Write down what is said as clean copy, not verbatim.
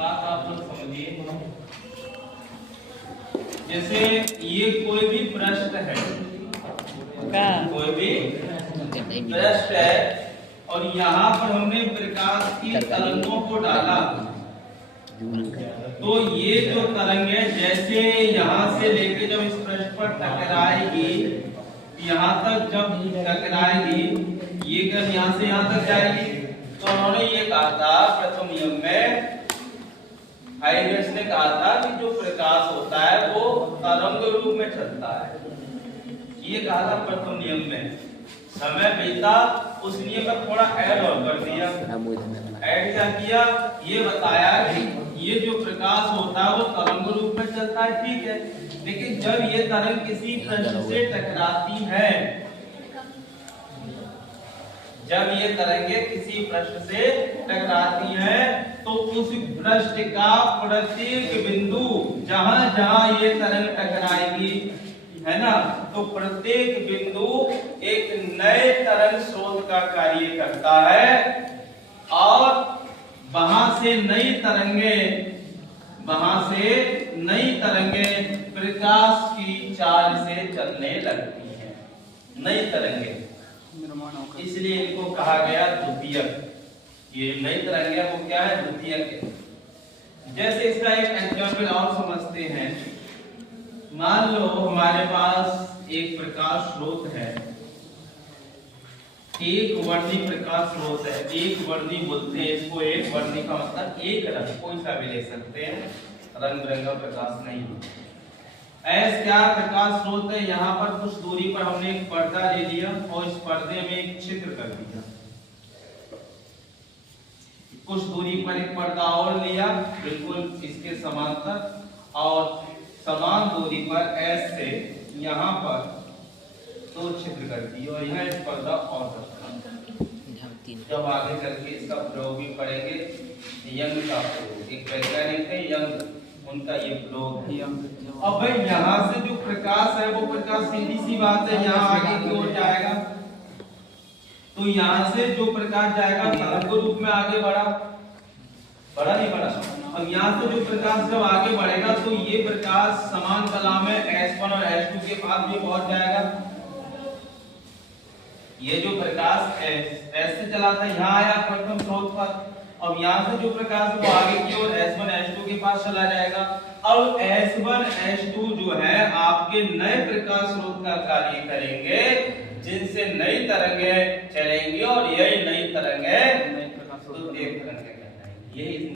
बात आप लोग समझिए, जैसे ये कोई भी पृष्ठ है, कोई भी पृष्ठ है और यहाँ पर हमने प्रकाश की तरंगों को डाला, तो ये जो तरंग है जैसे यहाँ से लेके जब इस पृष्ठ पर टकराएगी, यहाँ तक जब टकराएगी, ये कर यहाँ से यहाँ तक जाएगी। तो उन्होंने ये कहा था प्रथम नियम में, हाइगेट्स ने कहा था कि जो प्रकाश होता है वो तरंग रूप में चलता है। ये कहा था प्रथम नियम में। समय बीता, उस नियम में थोड़ा ऐड और कर दिया। ऐड क्या किया? ये बताया कि ये जो प्रकाश होता है वो तरंग रूप में चलता है, ठीक है, लेकिन जब ये तरंग किसी पृष्ठ से टकराती है, जब ये तरंगे किसी पृष्ठ से टकराती हैं, तो उस पृष्ठ का प्रत्येक बिंदु जहां जहां ये तरंग टकराएगी, है ना, तो प्रत्येक बिंदु एक नए तरंग स्रोत का कार्य करता है और वहां से नई तरंगे प्रकाश की चाल से चलने लगती हैं, नई तरंगे, इसलिए इनको कहा गया द्वितीयक। ये नई तरंगे वो क्या है? द्वितीयक है। जैसे इसका एक एग्जांपल और समझते हैं। मान लो हमारे पास एक प्रकाश स्रोत है, एक वर्णी प्रकाश स्रोत है, एक वर्णी बोलते हैं इसको। एक वर्णी का मतलब एक रंग, कोई सा भी ले सकते हैं, रंग बिरंगा प्रकाश नहीं। ऐसा क्या प्रकाश स्रोत है? यहाँ पर कुछ दूरी पर हमने एक पर्दा ले लिया और इस पर्दे में एक छिद्र कर दिया। कुछ दूरी पर एक पर्दा और लिया बिल्कुल इसके समांतर, और समान दूरी पर ऐसे यहाँ पर दो छिद्र कर दिए और यहाँ एक पर्दा और रखा। जब आगे चल के इसका प्रयोग भी पढ़ेंगे, यंग का प्रयोग, एक वैज्ञानिक है यंग, उनका ये प्रयोग है। अब भाई यहाँ से जो प्रकाश है वो प्रकाश सीधी सी बात है यहाँ आगे की ओर जाएगा, तो यहाँ से जो प्रकाश जाएगा तरंग रूप में आगे बढ़ा नहीं बढ़ा। अब यहाँ से जो प्रकाश जब आगे बढ़ेगा तो ये प्रकाश समान कला में S1 और S2 के पास भी पहुंच जाएगा। ये जो प्रकाश S से चला था यहाँ आया प्रथम स्रोत पर, अब यहाँ से जो प्रकाश वो आगे की ओर S1 S2 के पास चला जाएगा। अब S1 S2 जो है आपके नए प्रकाश स्रोत का कार्य करेंगे, जिनसे नई तरंगे चलेंगी और यही नई तरंगे तो एक तरंगे कहलाएंगी। यही